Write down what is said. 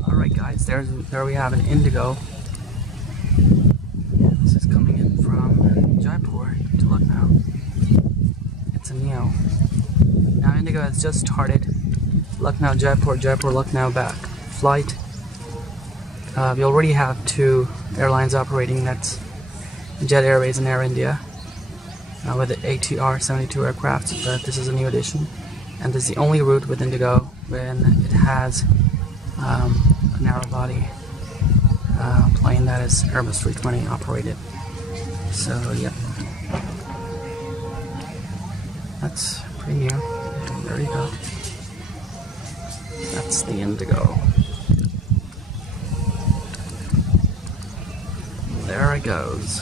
Alright guys, there we have an IndiGo. This is coming in from Jaipur to Lucknow. It's a Neo. Now IndiGo has just started Lucknow, Jaipur, Jaipur, Lucknow back flight. We already have 2 airlines operating, that's Jet Airways and Air India, with the ATR 72 aircraft, but this is a new addition. And this is the only route with IndiGo when it has a narrow body plane that is Airbus A320 operated. So yeah, that's pretty new. There you go. That's the IndiGo. There it goes.